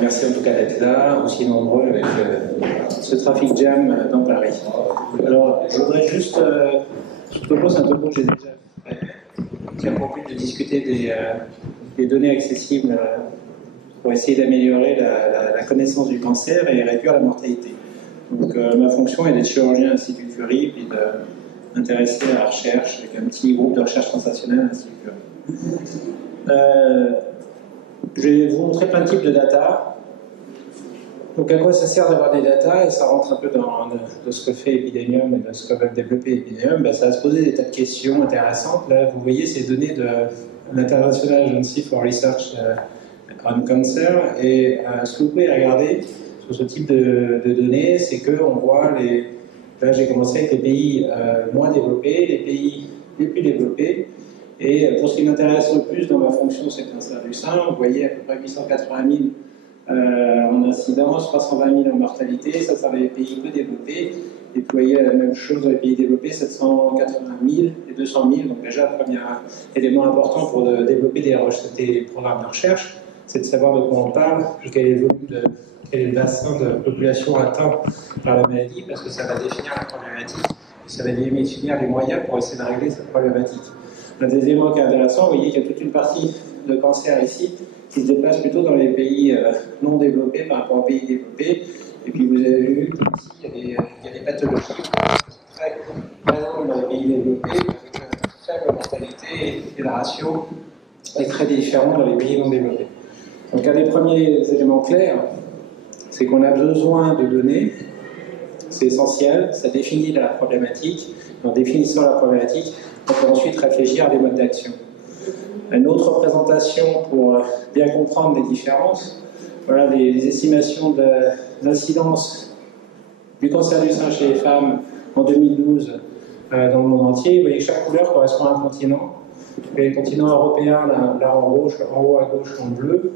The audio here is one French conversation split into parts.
Merci en tout cas d'être là, aussi nombreux avec ce trafic jam dans Paris. Alors, je voudrais juste, ce topo, c'est un topo que j'ai déjà fait, qui a pour but de discuter des données accessibles pour essayer d'améliorer la connaissance du cancer et réduire la mortalité. Donc, ma fonction est d'être chirurgien à l'Institut Curie, puis d'intéresser à la recherche, avec un petit groupe de recherche transactionnelle à l'Institut Curie. Je vais vous montrer plein de types de data. Donc à quoi ça sert d'avoir des data? Et ça rentre un peu dans ce que fait Epidemium et de ce que va développer Epidemium. Ben, ça va se poser des tas de questions intéressantes. Là, vous voyez ces données de l'International Agency for Research on Cancer. Et ce que vous pouvez regarder sur ce type de données, c'est qu'on voit là, j'ai commencé avec les pays moins développés, les pays les plus développés. Et pour ce qui m'intéresse le plus dans ma fonction, c'est le cancer du sein. Vous voyez à peu près 880 000 en incidence, 320 000 en mortalité. Ça va les pays peu développés. Et vous voyez la même chose dans les pays développés, 780 000 et 200 000. Donc déjà, le premier élément important pour développer des programmes de recherche, c'est de savoir de quoi on parle, quel est le bassin de population atteint par la maladie, parce que ça va définir la problématique, et ça va définir les moyens pour essayer de régler cette problématique. Un des éléments qui est intéressant, vous voyez qu'il y a toute une partie de cancer ici qui se déplace plutôt dans les pays non développés par rapport aux pays développés. Et puis vous avez vu qu'ici, il y a des pathologies très présentes dans les pays développés, avec une faible mortalité, et le ratio est très différent dans les pays non développés. Donc un des premiers éléments clairs, c'est qu'on a besoin de données, c'est essentiel, ça définit la problématique. En définissant la problématique, on peut ensuite réfléchir à des modes d'action. Une autre représentation pour bien comprendre les différences, voilà les estimations d'incidence du cancer du sein chez les femmes en 2012 dans le monde entier. Vous voyez que chaque couleur correspond à un continent. Le continent européen, là en rouge, en haut à gauche en bleu.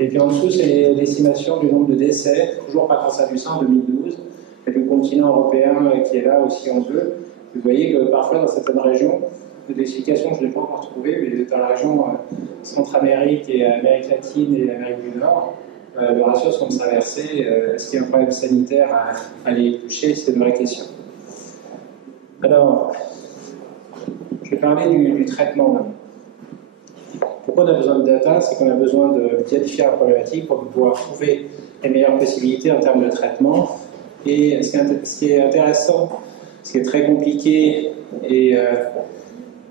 Et puis en dessous, c'est l'estimation du nombre de décès, toujours par cancer du sein en 2012. Et le continent européen qui est là aussi en bleu. Vous voyez que parfois dans certaines régions, l'explication je ne l'ai pas encore trouvée, mais dans la région Centre-Amérique et Amérique latine et Amérique du Nord, le ratio sont inversés. Est-ce qu'il y a un problème sanitaire à les toucher? C'est une vraie question. Alors, je vais parler du traitement maintenant. Pourquoi on a besoin de data? C'est qu'on a besoin de qualifier la problématique pour pouvoir trouver les meilleures possibilités en termes de traitement. Et ce qui est intéressant, ce qui est très compliqué et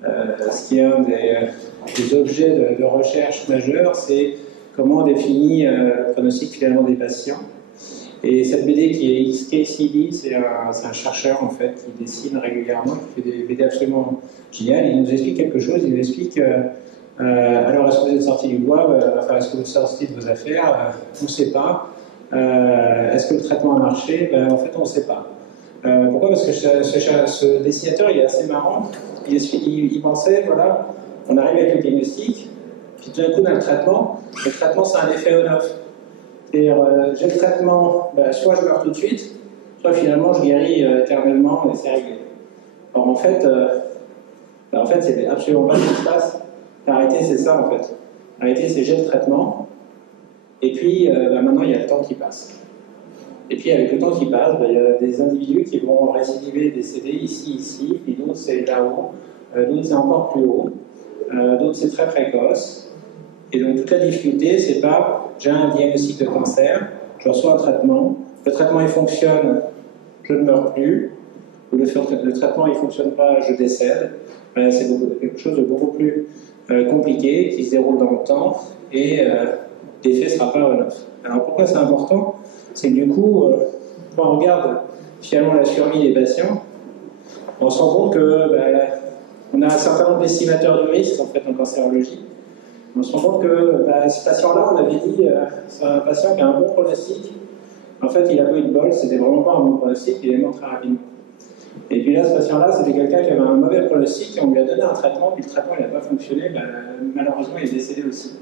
ce qui est un des objets de recherche majeurs, c'est comment on définit le pronostic finalement des patients. Et cette BD qui est XKCD, c'est un chercheur en fait qui dessine régulièrement, qui fait des BD absolument géniales. Il nous explique quelque chose, il nous explique alors est-ce que vous êtes sorti du bois, enfin est-ce que vous êtes sorti de vos affaires, on ne sait pas. Est-ce que le traitement a marché? En fait on ne sait pas. Pourquoi? Parce que ce dessinateur il est assez marrant. Il pensait, voilà, on arrive avec le diagnostic, puis tout d'un coup on a le traitement c'est un effet on-off. C'est-à-dire, j'ai le traitement, soit je meurs tout de suite, soit finalement je guéris éternellement et c'est réglé. Or en fait, c'est absolument pas ce qui se passe. La réalité c'est ça en fait. La réalité c'est j'ai le traitement, et puis maintenant il y a le temps qui passe. Et puis avec le temps qui passe, il y a des individus qui vont récidiver, décéder ici, puis d'autres c'est là-haut, d'autres c'est encore plus haut, d'autres c'est très précoce. Et donc toute la difficulté, c'est pas j'ai un diagnostic de cancer, je reçois un traitement, le traitement il fonctionne, je ne meurs plus, ou le traitement il ne fonctionne pas, je décède. C'est quelque chose de beaucoup plus compliqué qui se déroule dans le temps et l'effet ne sera pas on-off. Alors pourquoi c'est important? C'est que du coup, quand on regarde finalement la survie des patients, on se rend compte que on a un certain nombre d'estimateurs de risque en fait en cancérologie. On se rend compte que ce patient-là, on avait dit, c'est un patient qui a un bon pronostic. En fait, il a pas eu de bol, c'était vraiment pas un bon pronostic, il est mort très rapidement. Et puis là, ce patient-là, c'était quelqu'un qui avait un mauvais pronostic, et on lui a donné un traitement, puis le traitement n'a pas fonctionné, malheureusement, il est décédé aussi.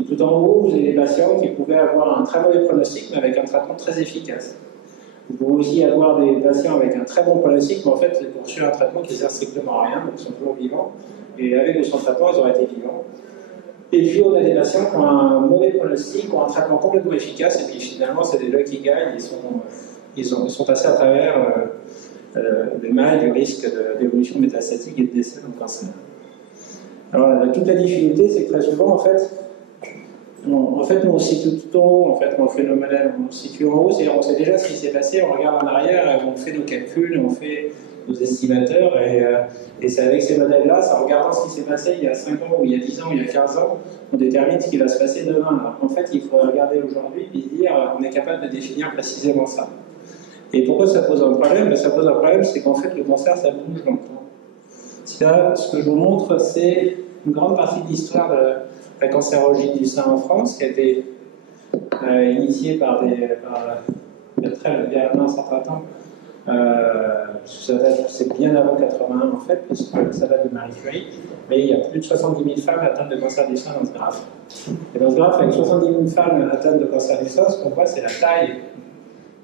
Et tout en haut, vous avez des patients qui pouvaient avoir un très mauvais pronostic, mais avec un traitement très efficace. Vous pouvez aussi avoir des patients avec un très bon pronostic, mais en fait, ils ont reçu un traitement qui ne sert strictement à rien, donc ils sont toujours vivants, et avec ou sans traitement, ils auraient été vivants. Et puis on a des patients qui ont un mauvais pronostic, qui ont un traitement complètement efficace, et puis finalement c'est des lucky guys, ils sont passés à travers le mal du risque d'évolution métastatique et de décès dans le cancer. Alors toute la difficulté, c'est que très souvent, en fait, nous on se situe tout en haut, en fait, quand on fait nos modèles, on se situe en haut, c'est-à-dire on sait déjà ce qui s'est passé, on regarde en arrière, on fait nos calculs, on fait nos estimateurs, et c'est avec ces modèles-là, c'est en regardant ce qui s'est passé il y a 5 ans, ou il y a 10 ans, ou il y a 15 ans, on détermine ce qui va se passer demain. Alors en fait, il faut regarder aujourd'hui et dire, on est capable de définir précisément ça. Et pourquoi ça pose un problème? Ça pose un problème, c'est qu'en fait, le cancer, ça bouge dans le temps. Là, ce que je vous montre, c'est une grande partie de l'histoire de la cancérologie du sein en France, qui a été initiée il y a un certain temps. C'est bien avant 81 en fait, puisque ça date de Marie Curie, mais il y a plus de 70 000 femmes atteintes de cancer du sein dans ce graphe. Et dans ce graphe, avec 70 000 femmes atteintes de cancer du sein, ce qu'on voit, c'est la taille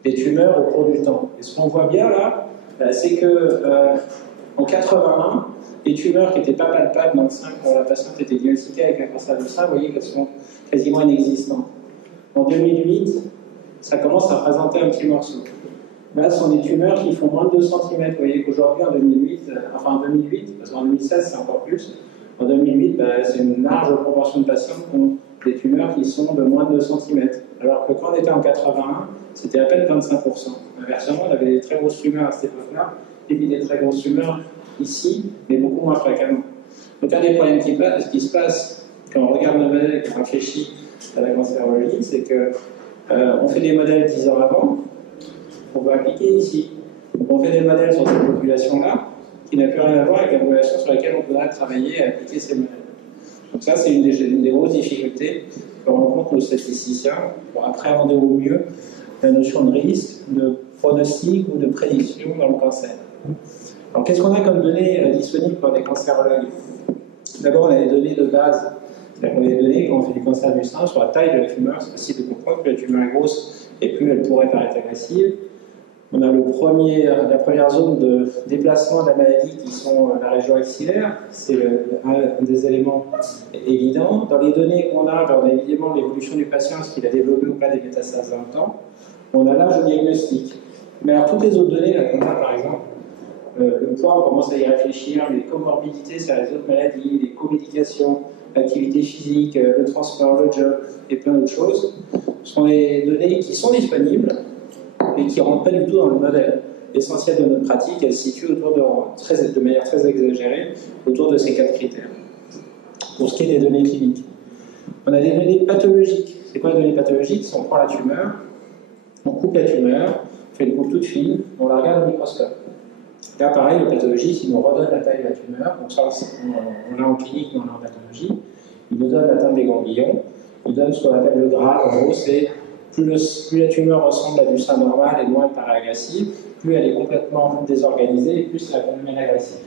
des tumeurs au cours du temps. Et ce qu'on voit bien là, c'est que en 81, les tumeurs qui n'étaient pas palpables dans le sein quand la patiente était diagnostiquée avec un cancer du sein, vous voyez qu'elles sont quasiment inexistantes. En 2008, ça commence à présenter un petit morceau. Là, ce sont des tumeurs qui font moins de 2 cm. Vous voyez qu'aujourd'hui, en 2008, parce qu'en 2016, c'est encore plus, en 2008, c'est une large proportion de patients qui ont des tumeurs qui sont de moins de 2 cm. Alors que quand on était en 81, c'était à peine 25%. Inversement, on avait des très grosses tumeurs à cette époque-là, et puis des très grosses tumeurs ici, mais beaucoup moins fréquemment. Donc un des problèmes qui se passe quand on regarde nos modèles et qu'on réfléchit à la cancérologie, c'est qu'on fait des modèles 10 ans avant, on va appliquer ici. Donc on fait des modèles sur cette population-là, qui n'a plus rien à voir avec la population sur laquelle on pourra travailler et appliquer ces modèles. Donc ça, c'est une des grosses difficultés que rencontrent nos statisticiens pour appréhender au mieux la notion de risque, de pronostic ou de prédiction dans le cancer. Alors qu'est-ce qu'on a comme données disponibles pour des cancérologues? D'abord, on a les données de base. C'est-à-dire qu'on a les données quand on fait du cancer du sein sur la taille de la tumeur. C'est facile de comprendre que la tumeur est grosse et plus elle pourrait paraître agressive. On a la première zone de déplacement de la maladie qui sont la région axillaire. C'est un des éléments évidents. Dans les données qu'on a, on a évidemment l'évolution du patient, est-ce qu'il a développé ou pas des métastases dans le temps. On a l'âge au diagnostic. Mais alors toutes les autres données qu'on a, par exemple, le poids, on commence à y réfléchir, les comorbidités, c'est les autres maladies, les comédications, l'activité physique, le transport, le job et plein d'autres choses, sont des données qui sont disponibles et qui ne rentrent pas du tout dans le modèle. L'essentiel de notre pratique, elle se situe de manière très exagérée autour de ces 4 critères. Pour ce qui est des données cliniques, on a des données pathologiques. C'est quoi les données pathologiques? Si on prend la tumeur, on coupe la tumeur, on fait une coupe toute fine, on la regarde au microscope. Là, pareil, le pathologiste, il nous redonne la taille de la tumeur. Donc ça, on l'a en clinique, mais on l'a en pathologie. Il nous donne la taille des ganglions. Il donne ce qu'on appelle le grade. En gros, c'est plus la tumeur ressemble à du sein normal et moins elle paraît agressive, plus elle est complètement désorganisée et plus c'est la phénomène agressive.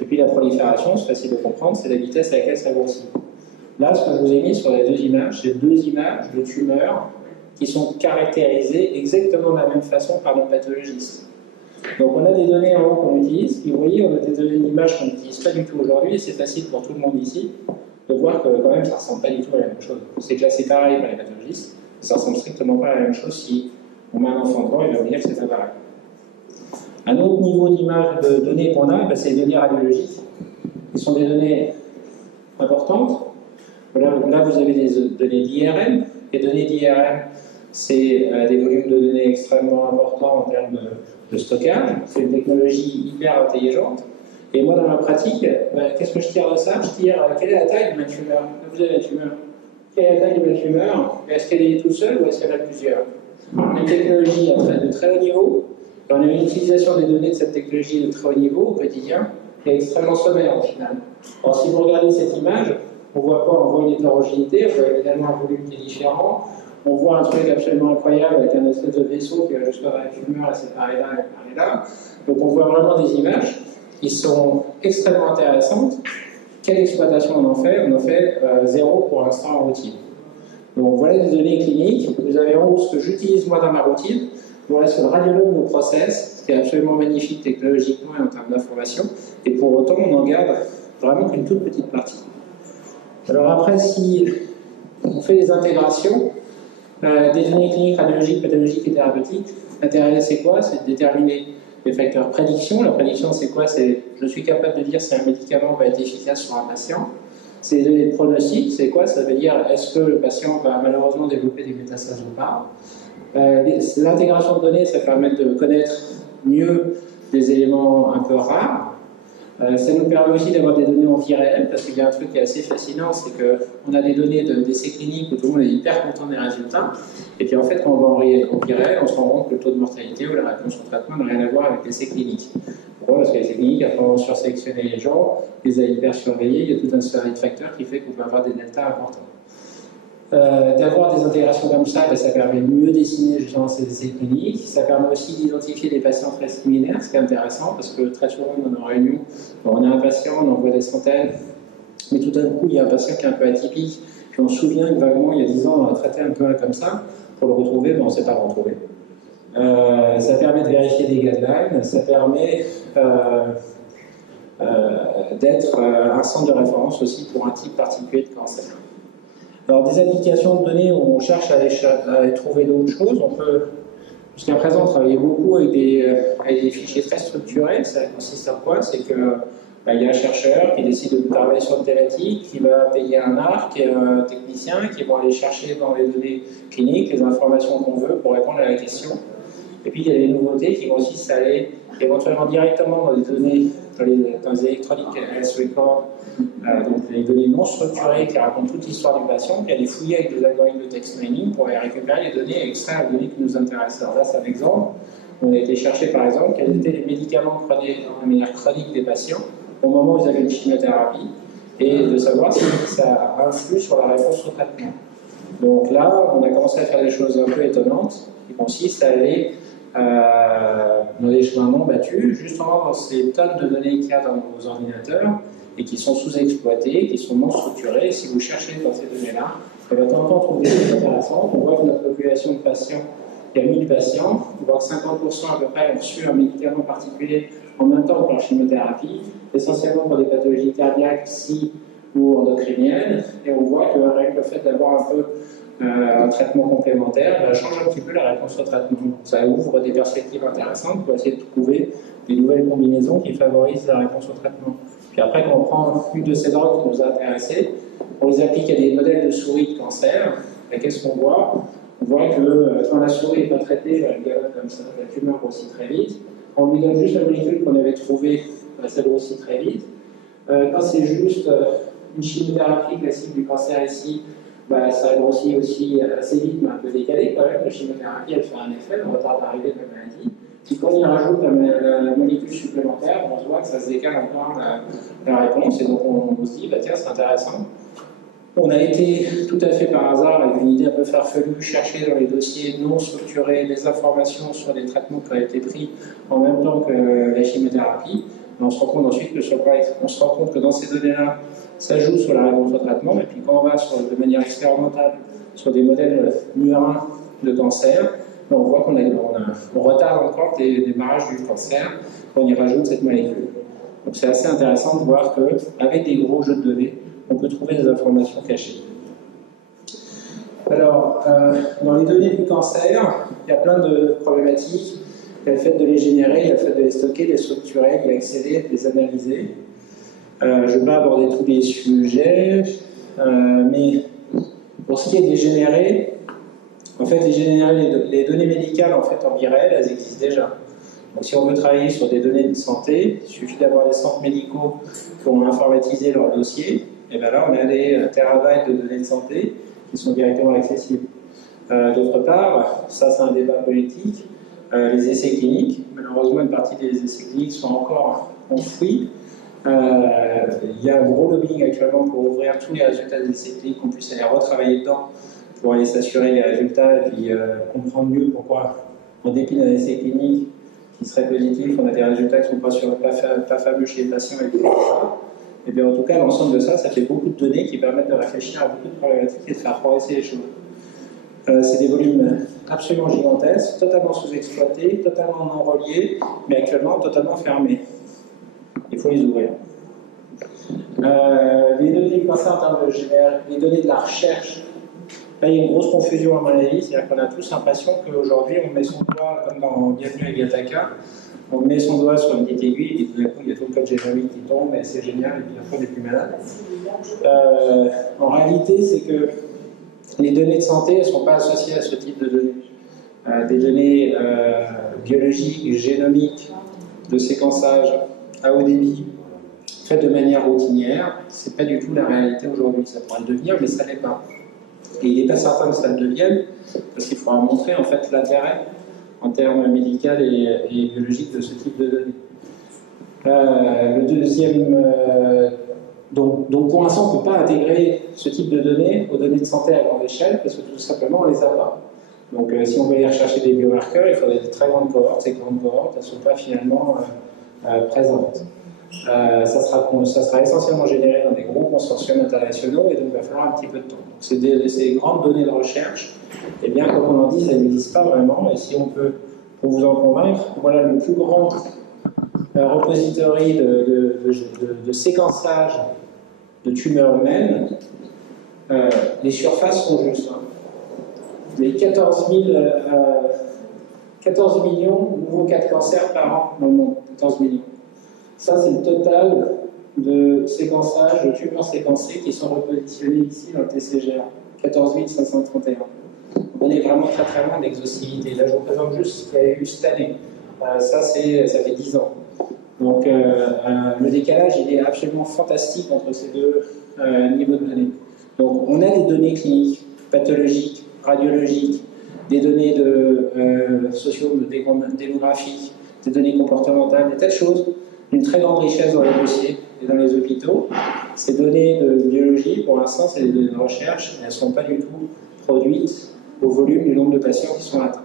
Et puis la prolifération, c'est facile de comprendre, c'est la vitesse à laquelle ça grossit. Là, ce que je vous ai mis sur les 2 images, c'est 2 images de tumeurs qui sont caractérisées exactement de la même façon par nos pathologistes. Donc on a des données en haut qu'on utilise, et vous voyez, on a des données d'images qu'on n'utilise pas du tout aujourd'hui, et c'est facile pour tout le monde ici de voir que quand même ça ne ressemble pas du tout à la même chose. C'est classé pareil par les pathologistes, mais ça ne ressemble strictement pas à la même chose si on met un enfant devant, il va vous dire que c'est pas pareil. Un autre niveau d'image de données qu'on a, c'est les données radiologiques, qui sont des données importantes. Là vous avez des données d'IRM. Les données d'IRM, c'est des volumes de données extrêmement importants en termes de stockage. C'est une technologie hyper intelligente. Et moi, dans ma pratique, qu'est-ce que je tire de ça? Je tire quelle est la taille de ma tumeur? Vous avez la tumeur. Quelle est la taille de ma tumeur? Est-ce qu'elle est toute seule ou est-ce qu'il y en a plusieurs? Une technologie de très haut niveau. On a une utilisation des données de cette technologie de très haut niveau au quotidien qui est extrêmement sommaire au final. Alors, si vous regardez cette image, on voit quoi? On voit une hétérogénéité, on voit évidemment un volume qui est différent. On voit un truc absolument incroyable avec un espèce de vaisseau qui va jusqu'à la tumeur et séparé là et là. Donc on voit vraiment des images qui sont extrêmement intéressantes. Quelle exploitation on en fait? On en fait 0 pour l'instant en routine. Donc voilà des données cliniques. Vous avez en haut ce que j'utilise moi dans ma routine. Voilà ce que le radiologue nous processe, qui est absolument magnifique technologiquement et en termes d'information. Et pour autant, on en garde vraiment qu'une toute petite partie. Alors après, si on fait des intégrations, des données cliniques, radiologiques, pathologiques et thérapeutiques, l'intérêt c'est quoi? C'est de déterminer les facteurs prédiction. La prédiction c'est quoi? C'est je suis capable de dire si un médicament va être efficace sur un patient. C'est les données de pronostic, c'est quoi? Ça veut dire est-ce que le patient va malheureusement développer des métastases ou pas. L'intégration de données, ça permet de connaître mieux des éléments un peu rares. Ça nous permet aussi d'avoir des données en vie réelle, parce qu'il y a un truc qui est assez fascinant, c'est qu'on a des données d'essais cliniques où tout le monde est hyper content des résultats, et puis en fait, quand on va en vie réelle, on se rend compte que le taux de mortalité ou la réponse au traitement n'a rien à voir avec l'essai clinique. Pourquoi? Parce que l'essai clinique, après on sursélectionner les gens, les a hyper surveillés, il y a tout un série de facteurs qui fait qu'on peut avoir des deltas importants. D'avoir des intégrations comme ça, ça permet de mieux dessiner justement ces essais cliniques. Ça permet aussi d'identifier des patients très similaires, ce qui est intéressant parce que très souvent dans nos réunions, on a un patient, on en voit des centaines, mais tout d'un coup il y a un patient qui est un peu atypique, puis on se souvient que vaguement il y a 10 ans on a traité un peu comme ça, pour le retrouver, on ne sait pas le retrouver. Ça permet de vérifier des guidelines, ça permet d'être un centre de référence aussi pour un type particulier de cancer. Alors, des applications de données où on cherche à aller trouver d'autres choses, on peut, jusqu'à présent, travailler beaucoup avec des fichiers très structurés. Ça consiste en quoi? C'est que y a un chercheur qui décide de travailler sur une thématique, qui va payer un arc et un technicien qui vont aller chercher dans les données cliniques les informations qu'on veut pour répondre à la question. Et puis, il y a des nouveautés qui vont aussi s'aller éventuellement directement dans les données, dans les électroniques health record, donc les données non structurées qui racontent toute l'histoire du patient, puis aller fouiller avec des algorithmes de text mining pour aller récupérer les données et extraire les données qui nous intéressent. Alors là, c'est un exemple. On a été chercher, par exemple, quels étaient les médicaments prenés de manière chronique des patients au moment où ils avaient une chimiothérapie, et de savoir si ça influe sur la réponse au traitement. Donc là, on a commencé à faire des choses un peu étonnantes, qui consistent à aller dans des chemins non battus, justement dans ces tonnes de données qu'il y a dans nos ordinateurs et qui sont sous-exploitées, qui sont non structurées. Et si vous cherchez dans ces données-là, vous allez de temps en temps trouver des choses intéressantes. On voit que notre population de patients, il y a 1000 patients, on voit que 50% à peu près ont reçu un médicament particulier en même temps que leur chimiothérapie, essentiellement pour des pathologies cardiaques, psy ou endocriniennes, et on voit que avec le fait d'avoir un peu un traitement complémentaire, change un petit peu la réponse au traitement. Ça ouvre des perspectives intéressantes pour essayer de trouver des nouvelles combinaisons qui favorisent la réponse au traitement. Puis après, quand on prend une de ces drogues qui nous a intéressés, on les applique à des modèles de souris de cancer, et qu'est-ce qu'on voit? On voit que quand la souris n'est pas traitée, elle galope comme ça, la tumeur grossit très vite. On lui donne juste la molécule qu'on avait trouvée, ça grossit très vite. Quand c'est juste une chimiothérapie classique du cancer ici, ça grossit aussi assez vite, mais un peu décalé quand même. La chimiothérapie, elle fait un effet, on retarde l'arrivée de la maladie. Puis quand on y rajoute la molécule supplémentaire, on se voit que ça se décale encore la réponse, et donc on se dit, tiens, c'est intéressant. On a été tout à fait par hasard, avec une idée un peu farfelue, chercher dans les dossiers non structurés des informations sur les traitements qui ont été pris en même temps que la chimiothérapie. Et on se rend compte ensuite que dans ces données-là, ça joue sur la réponse au traitement. Et puis quand on va de manière expérimentale sur des modèles murins de cancer, on voit qu'on retarde encore des démarrages du cancer quand on y rajoute cette molécule. Donc c'est assez intéressant de voir qu'avec des gros jeux de données, on peut trouver des informations cachées. Alors, dans les données du cancer, il y a plein de problématiques. Il y a le fait de les générer, il y a le fait de les stocker, de les structurer, d'y accéder, de les analyser. Je ne vais pas aborder tous les sujets, mais pour ce qui est des générés, en fait, les données médicales en vie réelle, elles existent déjà. Donc si on veut travailler sur des données de santé, il suffit d'avoir des centres médicaux qui ont informatisé leur dossier, et bien là on a des terabytes de données de santé qui sont directement accessibles. D'autre part, ça c'est un débat politique, les essais cliniques, malheureusement une partie des essais cliniques sont encore enfouis. Il y a un gros lobbying actuellement pour ouvrir tous les résultats des essais cliniques, qu'on puisse aller retravailler dedans pour aller s'assurer les résultats et puis comprendre mieux pourquoi, en dépit d'un essai clinique qui serait positif, on a des résultats qui ne sont pas fameux chez les patients et tout ça. Et bien en tout cas, l'ensemble de ça, ça fait beaucoup de données qui permettent de réfléchir à beaucoup de problématiques et de faire progresser les choses. C'est des volumes absolument gigantesques, totalement sous-exploités, totalement non reliés, mais actuellement totalement fermés. Il faut les ouvrir. Les données du cancer en termes de les données de la recherche, là il y a une grosse confusion à mon avis, c'est-à-dire qu'on a tous l'impression qu'aujourd'hui on met son doigt, comme dans Bienvenue à Gattaca, on met son doigt sur une petite aiguille et tout d'un coup il y a tout le code génomique qui tombe et c'est génial et puis après on est plus malade. En réalité c'est que les données de santé ne sont pas associées à ce type de données. Des données biologiques, génomiques, de séquençage à haut débit, faites de manière routinière, c'est pas du tout la réalité aujourd'hui. Ça pourrait le devenir, mais ça l'est pas. Et il n'est pas certain que ça le devienne, parce qu'il faudra montrer en fait l'intérêt en termes médicaux et biologiques de ce type de données. Le deuxième, donc pour l'instant, on ne peut pas intégrer ce type de données aux données de santé à grande échelle, parce que tout simplement, on ne les a pas. Donc si on veut aller rechercher des biomarqueurs, il faudrait des très grandes cohortes. Ces grandes cohortes, elles ne sont pas finalement présentes. Ça sera essentiellement généré dans des gros consortiums internationaux et donc il va falloir un petit peu de temps. Ces grandes données de recherche, eh bien, comme on en dit, ça n'existe pas vraiment. Et si on peut, pour vous en convaincre, voilà le plus grand repository de séquençage de tumeurs humaines. Les surfaces sont justes. Hein. Mais 14 millions de nouveaux cas de cancer par an dans le monde. 14 millions. Ça, c'est le total de séquençage, de tumeurs séquencées qui sont repositionnés ici dans le TCGA. 14 531. On est vraiment très très loin d'exhaustivité. Là, je vous présente juste ce qu'il y a eu cette année. Ça fait 10 ans. Donc, le décalage, il est absolument fantastique entre ces deux niveaux de données. Donc, on a des données cliniques, pathologiques, radiologiques, des données démographiques, des données comportementales, des tas de choses, une très grande richesse dans les dossiers et dans les hôpitaux. Ces données de biologie, pour l'instant, c'est des données de recherche, elles ne sont pas du tout produites au volume du nombre de patients qui sont atteints.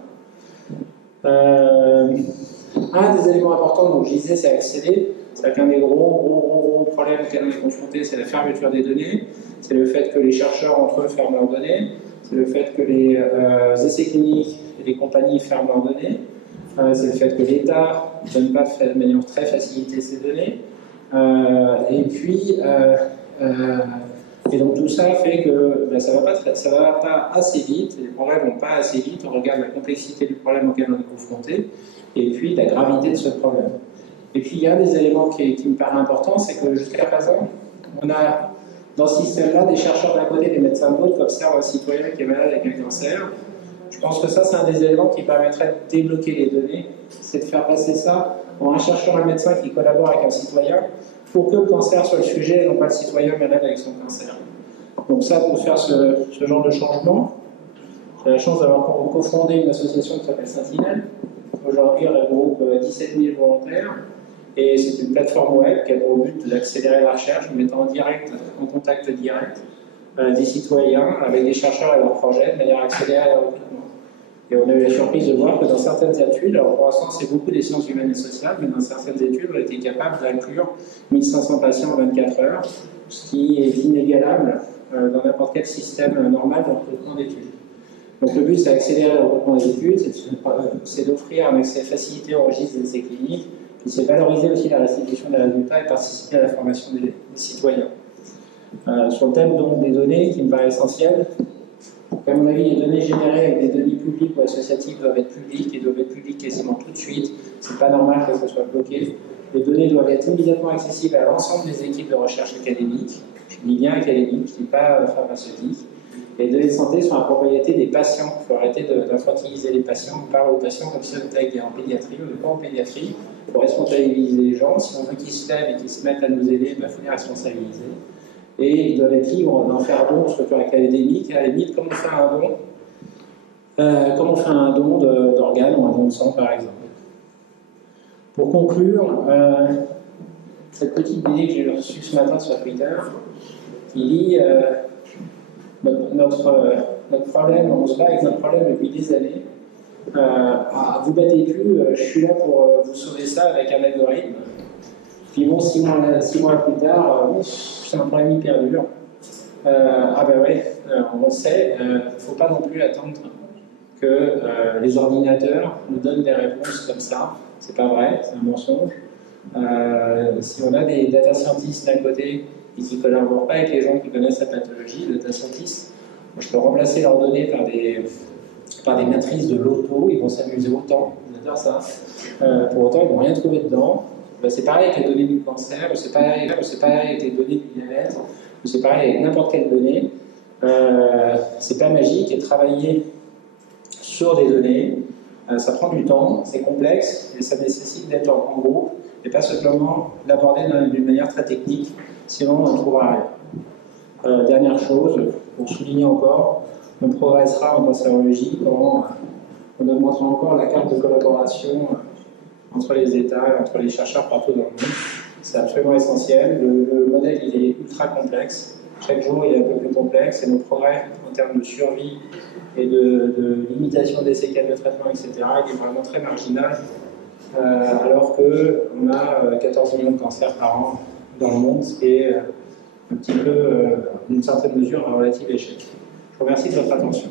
Un des éléments importants, donc je disais, c'est accéder. C'est qu'un des gros problèmes auxquels on est confronté, c'est la fermeture des données. C'est le fait que les chercheurs entre eux ferment leurs données. C'est le fait que les essais cliniques et les compagnies ferment leurs données. C'est le fait que l'État ne donne pas de manière très facilitée ces données. Et donc tout ça fait que ça ne va pas assez vite, les problèmes ne vont pas assez vite, on regarde la complexité du problème auquel on est confronté, et puis la gravité de ce problème. Et puis il y a un des éléments qui me paraît important, c'est que jusqu'à présent, on a dans ce système-là des chercheurs d'un côté, des médecins de l'autre qui observent un citoyen qui est malade avec un cancer. Je pense que ça, c'est un des éléments qui permettrait de débloquer les données, c'est de faire passer ça en un chercheur et un médecin qui collabore avec un citoyen pour que le cancer soit le sujet et non pas le citoyen malade avec son cancer. Donc ça, pour faire ce genre de changement, j'ai la chance d'avoir cofondé une association qui s'appelle Sentinelle. Aujourd'hui, elle regroupe 17 000 volontaires et c'est une plateforme web qui a pour but d'accélérer la recherche en mettant en contact direct des citoyens avec des chercheurs et leurs projets de manière à accélérer leur recrutement. Et on a eu la surprise de voir que dans certaines études, alors pour l'instant c'est beaucoup des sciences humaines et sociales, mais dans certaines études, on a été capable d'inclure 1500 patients en 24 heures, ce qui est inégalable dans n'importe quel système normal de recrutement d'études. Donc le but, c'est d'accélérer le recrutement des études, c'est d'offrir un accès facilité au registre des essais cliniques, puis c'est valoriser aussi la restitution des résultats et participer à la formation des citoyens. Sur le thème donc des données, qui me paraît essentiel, à mon avis, les données générées avec des données publiques ou associatives doivent être publiques et doivent être publiques quasiment tout de suite. C'est pas normal que ça soit bloqué. Les données doivent être immédiatement accessibles à l'ensemble des équipes de recherche académique. Je dis bien académique, je ne dis pas pharmaceutique. Et les données de santé sont la propriété des patients. Il faut arrêter d'infantiliser les patients. On parle aux patients comme si on était en pédiatrie. On n'est pas en pédiatrie. Il faut responsabiliser les gens. Si on veut qu'ils se lèvent et qu'ils se mettent à nous aider, il faut les responsabiliser. Et ils doivent être libres d'en faire don aux structures académiques. À la limite, comme on fait un don d'organes ou un don de sang, par exemple. Pour conclure, cette petite BD que j'ai reçue ce matin sur Twitter, qui dit notre problème, on se bat avec notre problème depuis des années. Vous battez plus, je suis là pour vous sauver ça avec un algorithme. Puis bon, 6 mois plus tard, c'est un problème hyper dur. On le sait, il ne faut pas non plus attendre que les ordinateurs nous donnent des réponses comme ça. C'est pas vrai, c'est un mensonge. Si on a des data scientists d'un côté et qui ne collaborent pas avec les gens qui connaissent la pathologie, les data scientists. Je peux remplacer leurs données par des matrices de l'auto, ils vont s'amuser autant, ils adorent ça. Pour autant, ils ne vont rien trouver dedans. Ben, c'est pareil avec les données du cancer, c'est pareil avec les données du diabète, c'est pareil avec n'importe quelle donnée. C'est pas magique, et travailler sur des données, ça prend du temps, c'est complexe, et ça nécessite d'être en groupe, et pas simplement l'aborder d'une manière très technique, sinon on ne trouvera rien. Dernière chose, pour souligner encore, on progressera en cancérologie, on augmentera encore la carte de collaboration entre les États et entre les chercheurs partout dans le monde. C'est absolument essentiel. Le modèle il est ultra complexe. Chaque jour il est un peu plus complexe et nos progrès en termes de survie et de limitation des séquelles de traitement, etc., il est vraiment très marginal. Alors qu'on a 14 millions de cancers par an dans le monde, ce qui est un petit peu, d'une certaine mesure, un relatif échec. Je vous remercie de votre attention.